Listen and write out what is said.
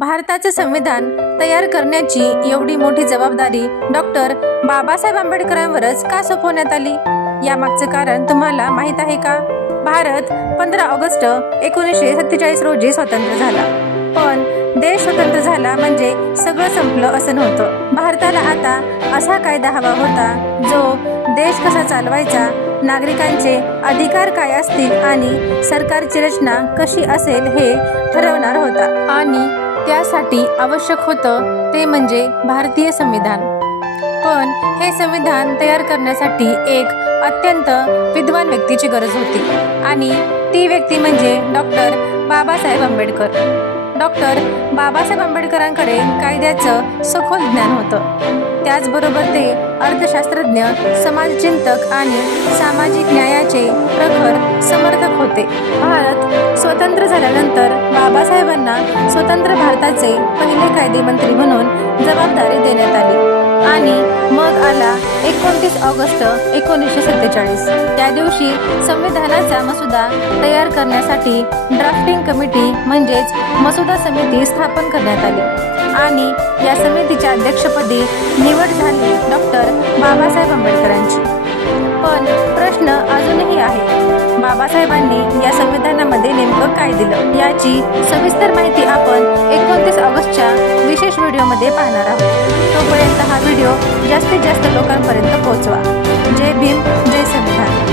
भारताचे संविधान तयार करण्याची एवढी मोठी जबाबदारी डॉक्टर बाबासाहेब आंबेडकरांवरच का सोपवण्यात आली? यामागचं कारण तुम्हाला माहीत आहे का? भारत 15 ऑगस्ट 1947 रोजी स्वतंत्र झाला. पण देश स्वतंत्र झाला म्हणजे सगळं संपलं असं नव्हतं. भारताला आता असा कायदा हवा होता जो देश कसा चालवायचा, नागरिकांचे अधिकार काय असतील आणि सरकारची रचना कशी असेल हे ठरवणार होता. आणि त्यासाठी आवश्यक होतं ते म्हणजे भारतीय संविधान. पण हे संविधान तयार करण्यासाठी एक अत्यंत विद्वान व्यक्तीची गरज होती आणि ती व्यक्ती म्हणजे डॉक्टर बाबासाहेब आंबेडकर. डॉक्टर बाबासाहेब आंबेडकरांकडे कायद्याचं सखोल ज्ञान होतं. त्याचबरोबर ते अर्थशास्त्रज्ञ, समाजचिंतक आणि सामाजिक न्यायाचे प्रखर समर्थक होते. भारत स्वतंत्र झाल्यानंतर बाबासाहेबांना स्वतंत्र भारताचे पहिले कायदेमंत्री म्हणून जबाबदारी देण्यात आली आणि मग आला 29 ऑगस्ट 1947. त्या दिवशी संविधानाचा मसुदा तयार करण्यासाठी ड्राफ्टिंग कमिटी म्हणजेच मसुदा समिती स्थापन करण्यात आली आणि या समितीच्या अध्यक्षपदी निवड झाली डॉक्टर बाबासाहेब आंबेडकरांची. पण प्रश्न अजूनही आहे, बाबासाहेबांनी या संविधानामध्ये नेमकं काय दिलं? याची सविस्तर माहिती आपण 29 ऑगस्टच्या विशेष व्हिडिओमध्ये पाहणार आहोत. तोपर्यंत हा व्हिडिओ जास्तीत जास्त लोकांपर्यंत पोहोचवा. जय भीम, जय संविधान.